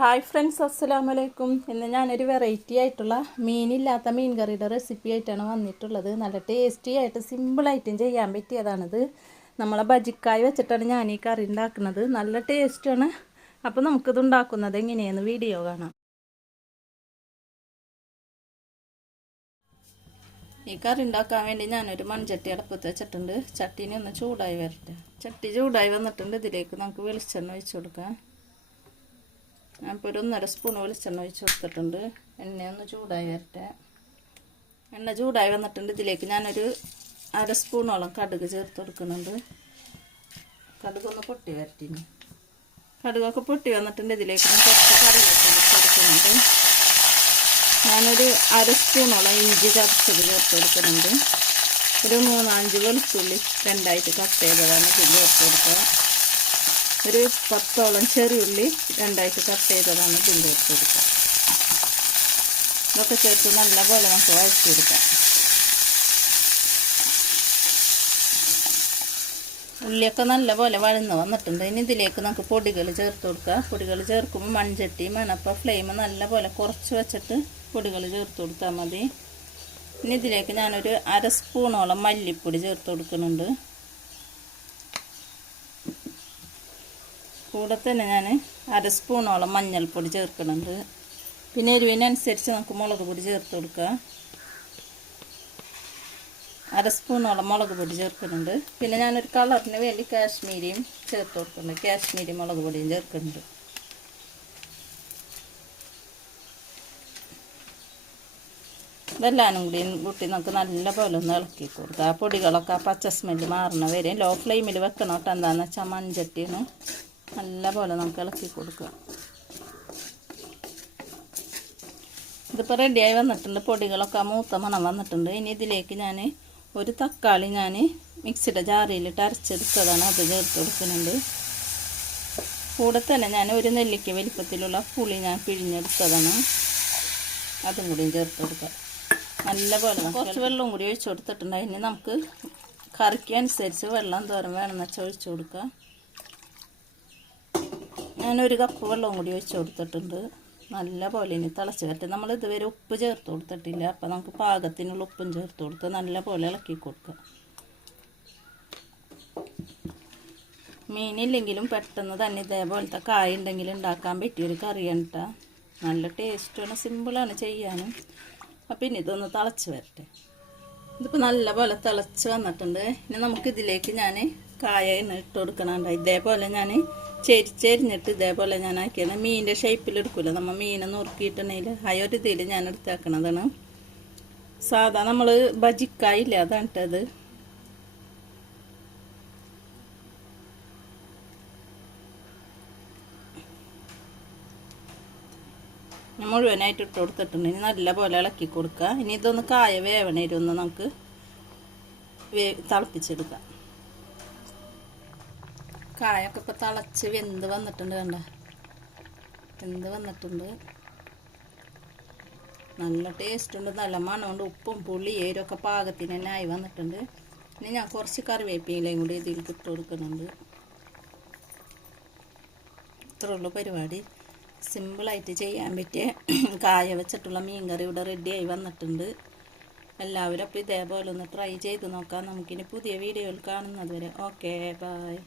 Hi friends അസ്സലാമു അലൈക്കും ഇന്ന് ഞാനൊരു വെറൈറ്റി ആയിട്ടുള്ള മീനില്ലാത്ത മീൻ കറിയുടെ റെസിപ്പി ആയിട്ടാണ് വന്നിട്ടുള്ളത്. നല്ല ടേസ്റ്റി ആയിട്ട് സിമ്പിളായിട്ടും ചെയ്യാൻ പറ്റിയതാണിത്. നമ്മളെ ബജിക്കായ് വെച്ചിട്ടാണ് ഞാൻ ഈ കറി ഉണ്ടാക്കുന്നത്. നല്ല ടേസ്റ്റാണ് അപ്പോൾ നമുക്കിത് ഉണ്ടാക്കുന്നത് എങ്ങനെയെന്ന് വീഡിയോ കാണാം. ഈ കറി ഉണ്ടാക്കാൻ വേണ്ടി ഞാനൊരു മൺചട്ടി അടുപ്പത്ത് വെച്ചിട്ടുണ്ട്. ചട്ടീനെ ഒന്ന് ചൂടായി വരട്ടെ. ചട്ടി ചൂടായി വന്നിട്ടുണ്ട്. ഇതിലേക്ക് നമുക്ക് വെളിച്ചെണ്ണ ഒഴിച്ചു കൊടുക്കാം. ഞാനിപ്പോൾ ഒരു ഒന്നര സ്പൂൺ വെളിച്ചെണ്ണ ഒഴിച്ച് കൊടുത്തിട്ടുണ്ട്. എണ്ണയൊന്ന് ചൂടായി വരട്ടെ എണ്ണ ചൂടായി വന്നിട്ടുണ്ട്. ഇതിലേക്ക് ഞാനൊരു അര സ്പൂണോളം കടുക് ചേർത്ത് കൊടുക്കുന്നുണ്ട്. കടുകൊന്ന് പൊട്ടി വരട്ടിന്. കടുകൊക്കെ പൊട്ടി വന്നിട്ടുണ്ട്. ഇതിലേക്ക് കുറച്ച് കറിവേപ്പില കൊടുക്കുന്നുണ്ട്. ഞാനൊരു അര സ്പൂണോളം ഇഞ്ചി ചതച്ചത് ചേർത്ത് കൊടുക്കുന്നുണ്ട്. ഒരു മൂന്നാഞ്ച് വെളുത്തുള്ളി രണ്ടായിട്ട് കട്ട് ചെയ്തതാണ് ഇതിൽ ചേർത്ത് കൊടുക്കുക. ഒരു പത്തോളം ചെറിയുള്ളി രണ്ടായിട്ട് കട്ട് ചെയ്തതാണ് ഇതിന്റെ ചേർത്ത് കൊടുക്കുക. ഇതൊക്കെ ചേർത്ത് നല്ല പോലെ നമുക്ക് വഴച്ചെടുക്കാം ഉള്ളിയൊക്കെ നല്ല പോലെ വഴന്ന് വന്നിട്ടുണ്ട്. ഇനി ഇതിലേക്ക് നമുക്ക് പൊടികൾ ചേർത്ത് കൊടുക്കുക. പൊടികൾ ചേർക്കുമ്പോൾ മൺചട്ടി മണപ്പ ഫ്ലെയിം നല്ല പോലെ കുറച്ച് വെച്ചിട്ട് പൊടികൾ ചേർത്ത് കൊടുത്താൽ മതി. ഇനി ഇതിലേക്ക് ഞാനൊരു അര സ്പൂണോളം മല്ലിപ്പൊടി ചേർത്ത് കൊടുക്കുന്നുണ്ട്. കൂടെ തന്നെ ഞാൻ അര സ്പൂണോളം മഞ്ഞൾപ്പൊടി ചേർക്കുന്നുണ്ട് പിന്നെ എരിവിനനുസരിച്ച് നമുക്ക് മുളക് പൊടി ചേർത്ത് കൊടുക്കുക. അര സ്പൂണോളം മുളക് പൊടി ചേർക്കുന്നുണ്ട് പിന്നെ ഞാനൊരു കളറിന് വേണ്ടി കാശ്മീരിയും ചേർത്ത് കൊടുക്കുന്നുണ്ട്. കാശ്മീരി മുളക് പൊടിയും ചേർക്കുന്നുണ്ട് ഇതെല്ലാനും കൂടി കൂട്ടി നമുക്ക് നല്ല പോലെ ഒന്ന് ഇളക്കി കൊടുക്കുക. ആ പൊടികളൊക്കെ ആ പച്ച സ്മെല്ല് മാറണ വരെ ലോ ഫ്ലെയിമിൽ വെക്കണം കേട്ടോ. എന്താണെന്ന് വെച്ചാൽ മൺചട്ടിയാണ്. നല്ല പോലെ നമുക്ക് ഇളക്കി കൊടുക്കുക. ഇതിപ്പോൾ റെഡിയായി വന്നിട്ടുണ്ട്. പൊടികളൊക്കെ മൂത്ത മണം വന്നിട്ടുണ്ട്. ഇനി ഇതിലേക്ക് ഞാൻ ഒരു തക്കാളി ഞാൻ മിക്സിയുടെ ജാറിയിലിട്ട് അരച്ചെടുത്തതാണ്. അത് ചേർത്ത് കൊടുക്കുന്നുണ്ട്. കൂടെ തന്നെ ഞാൻ ഒരു നെല്ലിക്ക വലിപ്പത്തിലുള്ള പുളി ഞാൻ പിഴിഞ്ഞെടുത്തതാണ്. അതും കൂടിയും ചേർത്ത് കൊടുക്കുക നല്ല പോലെ കുറച്ച് വെള്ളവും കൂടി ഒഴിച്ചു കൊടുത്തിട്ടുണ്ട്. ഇനി നമുക്ക് കറിക്ക് അനുസരിച്ച് വെള്ളം തോരം വേണമെന്ന് വെച്ചാൽ ഒഴിച്ചു കൊടുക്കുക ഞാനൊരു കപ്പ് വെള്ളവും കൂടി ഒഴിച്ചു കൊടുത്തിട്ടുണ്ട്. നല്ല പോലെ ഇനി തിളച്ച് വരട്ടെ. നമ്മൾ ഇതുവരെ ഉപ്പ് ചേർത്ത് കൊടുത്തിട്ടില്ല. അപ്പം നമുക്ക് പാകത്തിനുള്ള ഉപ്പും ചേർത്ത് കൊടുത്ത് നല്ല പോലെ ഇളക്കി കൊടുക്കുക മീനില്ലെങ്കിലും പെട്ടെന്ന് തന്നെ ഇതേപോലത്തെ കായ ഉണ്ടെങ്കിൽ ഉണ്ടാക്കാൻ പറ്റിയ ഒരു കറിയാണ് കേട്ടോ നല്ല ടേസ്റ്റാണ് സിമ്പിളാണ് ചെയ്യാനും. അപ്പം ഇനി ഇതൊന്ന് തിളച്ച് വരട്ടെ. ഇതിപ്പോൾ നല്ല പോലെ തിളച്ച് വന്നിട്ടുണ്ട്. ഇനി നമുക്കിതിലേക്ക് ഞാൻ കായ ഇട്ട് കൊടുക്കണുണ്ട്. ഇതേപോലെ ഞാൻ ചെരിച്ചെരിഞ്ഞിട്ട് ഇതേപോലെ ഞാൻ ആക്കിയത് മീനിന്റെ ഷേപ്പിൽ എടുക്കില്ല നമ്മൾ മീനെ നുറുക്കിയിട്ടുണ്ടെങ്കിൽ ആ ഒരു ഇതിൽ ഞാൻ എടുത്താക്കണതാണ് സാധാ നമ്മൾ ബജിക്കായില്ല അതാണ് കേട്ടത് മുഴുവനായിട്ട് ഇട്ട് കൊടുത്തിട്ടുണ്ട്. ഇനി നല്ല പോലെ ഇളക്കി കൊടുക്കുക. ഇനി ഇതൊന്ന് കായ വേവണേരൊന്ന് നമുക്ക് വേ തിളപ്പിച്ചെടുക്കാം. കായൊക്കെ ഇപ്പോൾ തിളച്ച് വെന്ത് വന്നിട്ടുണ്ട് കണ്ട? വെന്ത് വന്നിട്ടുണ്ട്. നല്ല ടേസ്റ്റ് ഉണ്ട്. നല്ല മണമുണ്ട്. ഉപ്പും പുളി ഏരൊക്കെ പാകത്തിന് തന്നെ ആയി വന്നിട്ടുണ്ട്. ഇനി ഞാൻ കുറച്ച് കറിവേപ്പിലയും കൂടി ഇതിൽ ഇട്ട് കൊടുക്കുന്നുണ്ട്. ഇത്രേ ഉള്ളൂ പരിപാടി. സിമ്പിളായിട്ട് ചെയ്യാൻ പറ്റിയ കായ വെച്ചിട്ടുള്ള മീൻ കറി ഇവിടെ റെഡിയായി വന്നിട്ടുണ്ട്. എല്ലാവരും അപ്പോൾ ഇതേപോലെ ഒന്ന് ട്രൈ ചെയ്ത് നോക്കാം. നമുക്കിനി പുതിയ വീഡിയോയിൽ കാണുന്നത് വരെ ഓക്കെ ബായ്